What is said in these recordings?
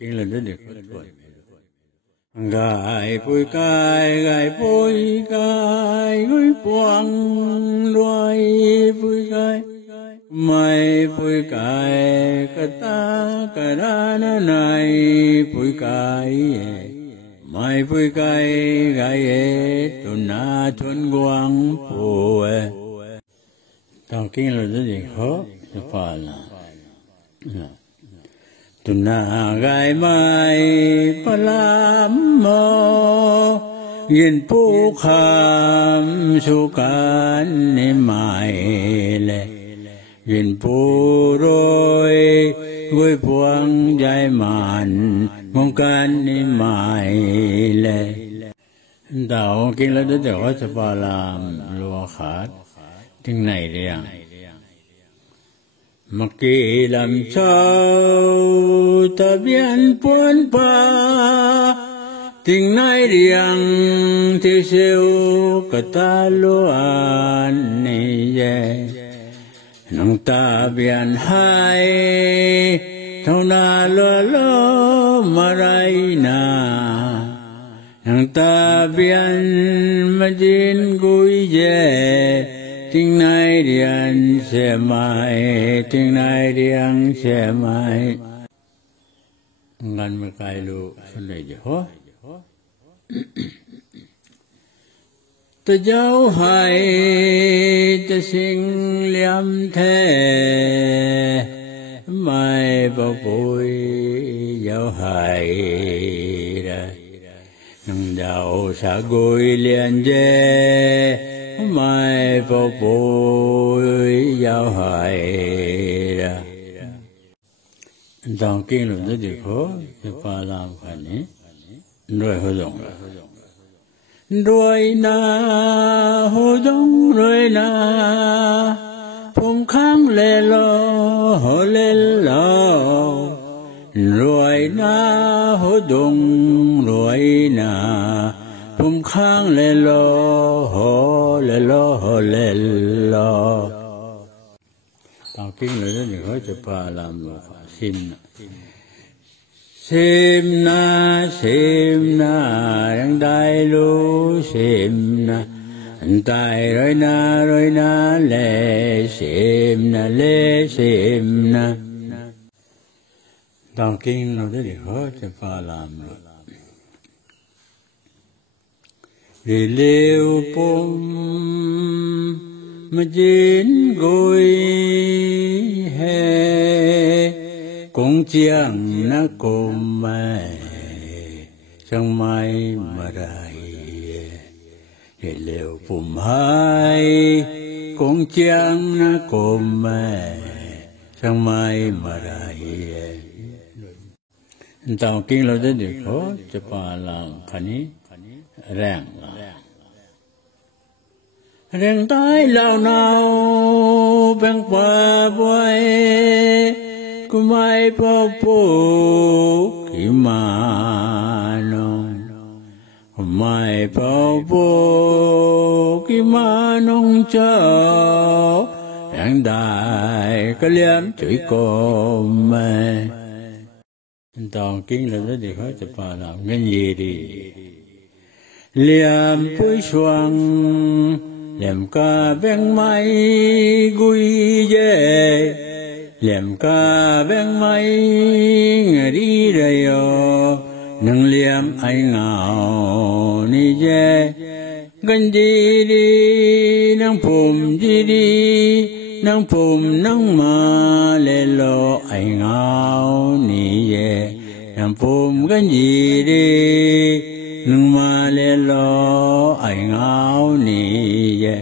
kinh là rất được tuổi gai bùi cài gối buông đuôi bùi cài mai bùi cài cả đá này bùi cài mai bùi cài gai tuần na tuần quang phù tao kinh là rất là khó phải là tuần na gai mai palam mo yin pu kham su kan ni mai le yin pu rồi vui buông dài màn mong can ni mai le đạo kinh là rất là cho bà làm lúa khát tiếng này đi à mặc kỳ làm sao ta biết buồn ba tiếng này đi ăn thì siêu cả ta luôn này về nông ta biết hai thâu na lo mà rai na nông ta biết mà chín vui về tiếng này đi ăn sẽ mãi tiếng này đi ăn sẽ mãi ngăn mà cài lụ xuân này gì hả ta giáo hay ta sinh liêm thế mai bao bụi giáo hay ra nâng đạo xã gối liền dê mai bao bụi giáo hay ra tao kinh là rất là khó để phá làm phải nhỉ rồi hơi rộng rồi na hồ đông rồi na phong khang lê lo hồ lê lo rồi na hồ đông rồi na phong khang lê lo hồ lê lo hồ lê lo tao kinh là rất là khó cho bà làm rồi xin xem na đang đại lũ xem na tài rồi na lệ xem na tao kinh nó rất là khó cho bà làm rồi vì liêu bông mà chín gối hè cũng chẳng nó cùng mày chẳng may mà đại để liệu phùm hai cũng chẳng nó cùng mày chẳng may mà đại tao kinh lo đến được khó cho bà làm khani ràng ràng tay lao nào bên qua boy cô mai bao bố khi mà nông cô mai bao bố khi mà nông cho đang đại cái liếm chửi cô mẹ tao kinh là rất là khó cho bà làm cái gì đi liếm bụi xoang liếm cả bên mai gùi về liềm ca bên mây người đi đây yo nâng liềm anh ngào ni je gần đi nâng phùm đi nâng phùm nâng mà lê lo anh ngào ni je nâng phùm gần đi nâng mà lê lo anh ngào ni je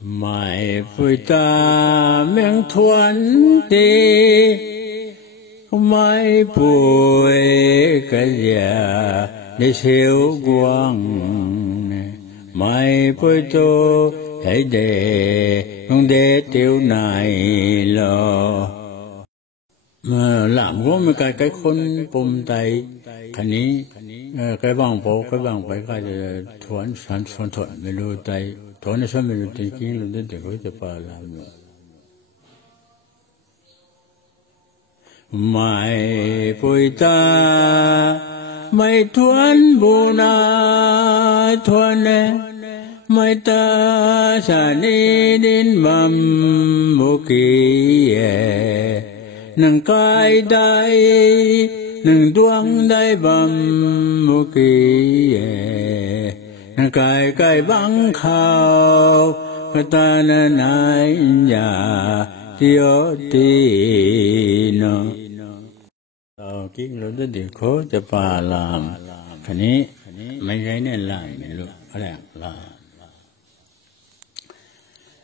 mai vui ta men thuần đi mai vui cái già để siêu quang mai vui tô hãy để không để tiêu này lo mà làm quá mấy cái khôn bùm tay cái bằng bộ cái bằng phải cái thuần sản thuần mấy lô tay thuần nó sản mấy lô tay kinh luôn đến để có thể bà làm mai bồi ta mai thuần bù na thuần nè mai ta sa ni đến bầm bồ kỳ nâng cai đại nâng tuang đại bầm bồ kỳ nâng cai cai băng khao ta na nai nhà tiêu tì nó kiến lối đến điều khó cho bà làm cái này mấy cái này làm mình luôn ở đây là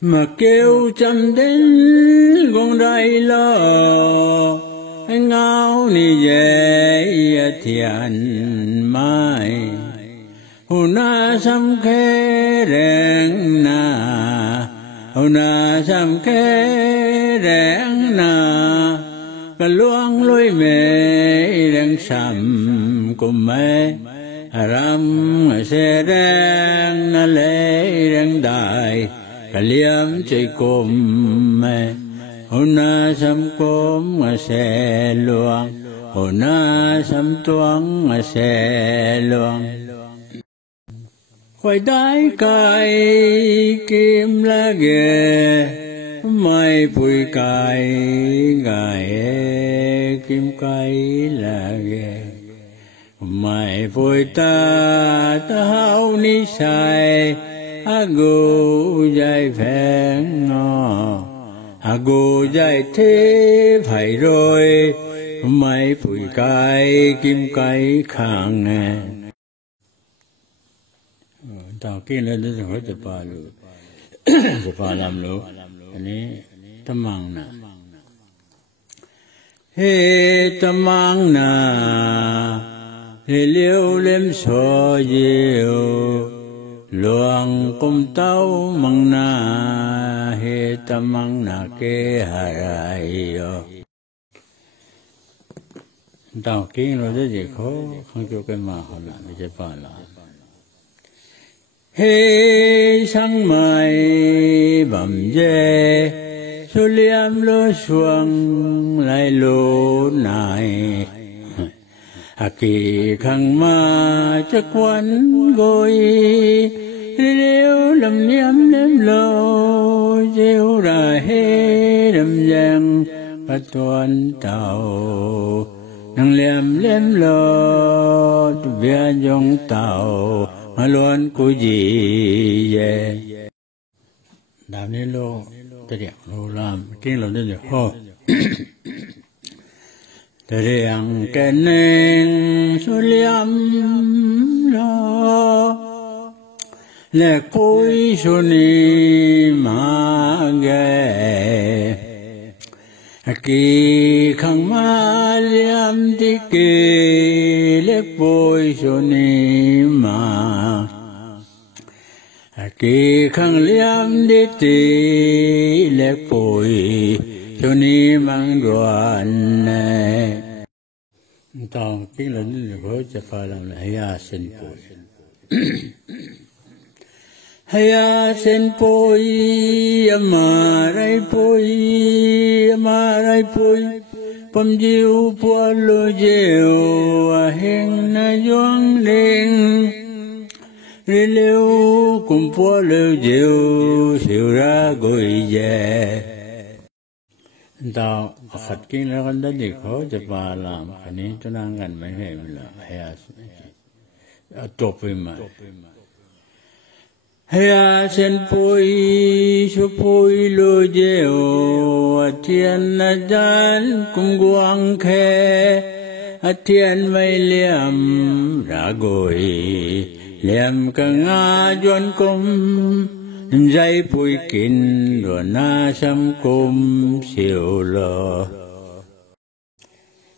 mà kêu chăm đến con đây lo anh ngao ni về thiền mai hồ na sam khe rèn na hồ na sam khe rèn na cái luang lối mê đang sầm cùng mê ram xe đang na lê đang đại cái liêm chơi cùng mê hồ na sam cùng xe luang hồ na sam tuang xe luang khoai đái cài kim lá ghê mai bụi cài gài kim cài lá ghê mai bụi ta hao ni sai agu dai phèn ngò agu dai thế phải rồi mai bụi cài kim cài khang nè tao kia lên đến rồi chụp ba luôn chụp ba làm luôn anh ấy tâm mang na he tâm mang na he liêu lem so diêu luang kum tao mang na he tâm mang na ke harai yo tao kia lên đến gì khó không cho cái mà họ làm để chụp ba làm he sang mai bầm dê số liêm lô xuông lại lô này kỳ khang ma chắc quán gối liêu lầm liêm liêm lô diêu ra he đầm giang bắt tuan tàu nang liêm liêm lô viên dòng tàu mà luôn có gì vậy đàm nên lô ta điện lô làm kinh lô nên được ho ta điện cái nên số liêm lo lệ cối số ni mà ghé kỳ khang ma liêm đi kỳ lệ cối số ni mà kỳ khang liêm đi tì lệ bồi cho ni mang đoàn này tao cái lần này cóจะphải làm là hay sinh bồi hay sinh bồi mà rai bồi bấm diêu bùa lô diêu hẹn na doang lên liêu cùng bùa lô diêu siêu ra gối về tao Phật kinh là con đất thì khó cho bà làm cái này tôi đang gần mấy ngày là hay chụp mà hay sen poi su poi lô diêu thiên na dan cùng quang khe thiên mây liêm ra gối liêm cả ngã doan cung dây bụi kín rồi na sam cung siêu lò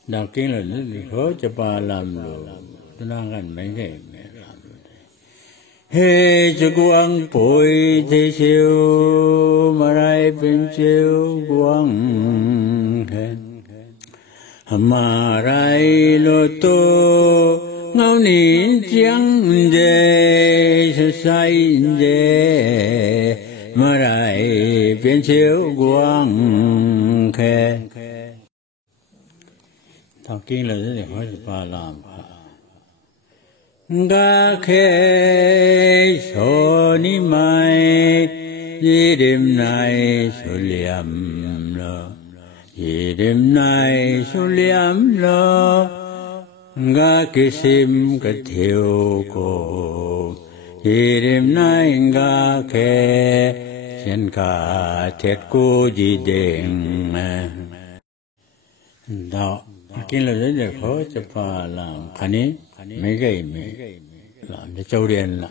đạo kinh là rất là khó cho bà làm rồi tôi đang gần mấy ngày làm he cho quang bụi thế siêu mà rai bên siêu quang khen mà rai lô tô ngao nín chiang dê sa say dê mà rai bên siêu quang khen ทางกิ้งเลยเนี่ยเขาจะพาลามกาเคโชนิไมยีดิมไนสุเลียมโลยีดิมไนสุเลียมโลกาคิสิมกะเทียวโกยีดิมไนกาเคเช่นกาเท็ดกูจีเด้งดอกกินแล้วเดี๋ยวเขาจะพาลามคันนี้ไม่ไกลไม่ลามจะเจ้าเรียนละ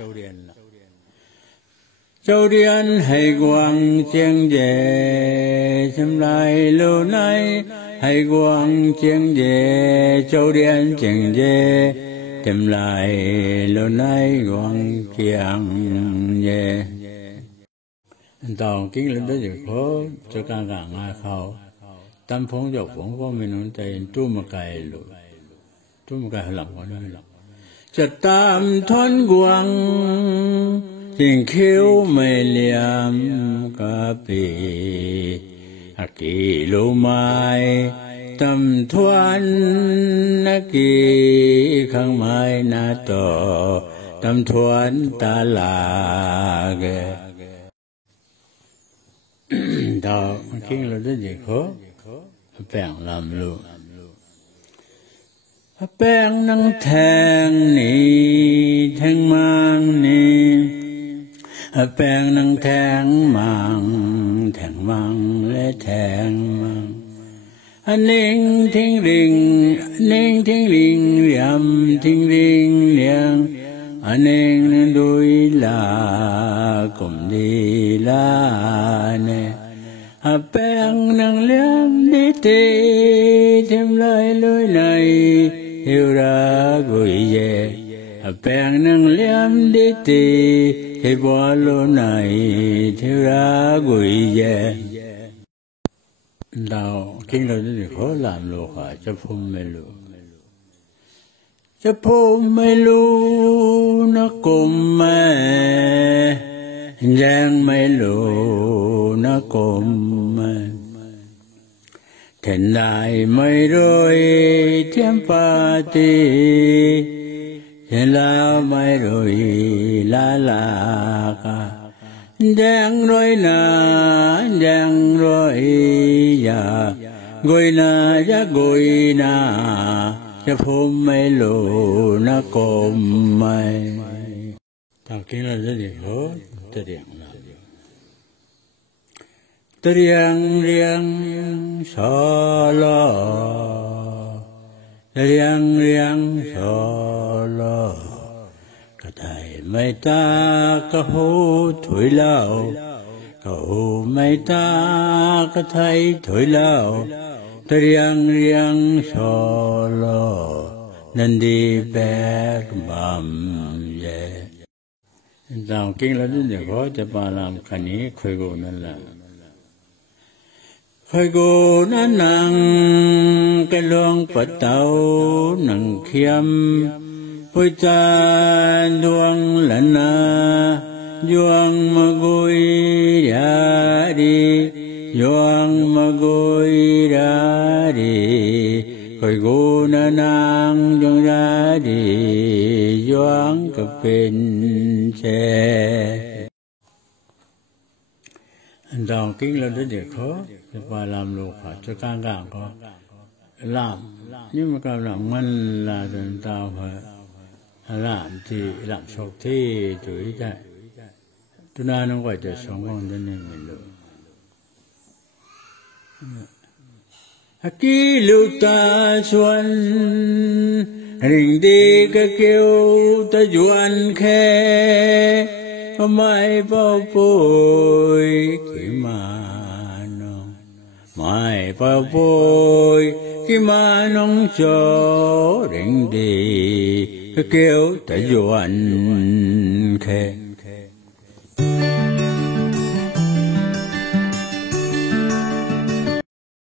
เจ้าเรียนให้กวางเจียงเจชำลายโลไนให้กวางเจียงเจเจ้าเรียนเจียงเจชำลายโลไนกวางเจียงเจตอนกินแล้วเดี๋ยวเขาจะกางงาเขาตามพงจบพงก็ไม่นุ่นใจตู้มาไกลลูตู้มาไกลหลับวันนี้หลับจะตามทนกวางจิงคิ้วไม่เหลี่ยมกะปีอากีลูไม้ตำทวนนักกีข้างไม้นาต่อตำทวนตาลาเกดอกกิ้งเราได้ยินเขาแป้งลำลูแป้งนั่งแทงนี่แทงมังนี่แป้งนั่งแทงมังแทงมังและแทงมังนิ่งทิ้งลิงนิ่งทิ้งลิงเหลี่ยมทิ้งลิงเหลี่ยงนิ่งนั้นดุยลากลมดีลาเนแป้งนั่งเลี้ยมดีตีทำลายลอยไหลเฮรากุยเย่แป้งนั่งเลี้ยมดีตีให้บัวลอยไหลเฮรากุยเย่เราคิดเราจะขอลามโลกะจะพูดไม่รู้จะพูดไม่รู้นักกุมแม่ยังไม่รู้นักกุมแม่เท่นได้ไม่รู้เทียมปาติเห็นแล้วไม่รู้ลาลากายังรวยนายังรวยยากุยนาจะกุยนาจะพูดไม่รู้นักกุมแม่ตากินแล้วจะดีเหรอจะเรียงนะจะเรียงเรียงสอลอจะเรียงเรียงสอลอกระไดไม่ตากระหูถุยเล่ากระหูไม่ตากระไทยถุยเล่าจะเรียงเรียงสอลอนันดีแบกบัมเย่ดาวกิ้งแล้วเดี๋ยวเขาจะปาลามคันนี้เคยกูนั่นแหละเคยกูนั่นนังกระลวงปัดเต้านังเขียมปุยจานดวงละนายวงมะกุยดาดียวงมะกุยดาดีเคยกูนั่นนังจงดาดียวงก็เป็นเช่ดาวกิ้งแล้วเดี๋ยวเขาจะปาลามโลกะจะกางก็ลามนี่มันก็ลามมันลาจนตาพะลามที่ลามชกที่จุยใจตุนาน้องก็จะสองคนจะเนี่ยไม่รู้ฮักกี้ลูกตาชวนริงดีก็เกี่ยวตะจวนแค่ไม่เป่าปุยกี่มาน้องไม่เป่าปุยกี่มาน้องโจริงดีก็เกี่ยวตะจวนแค่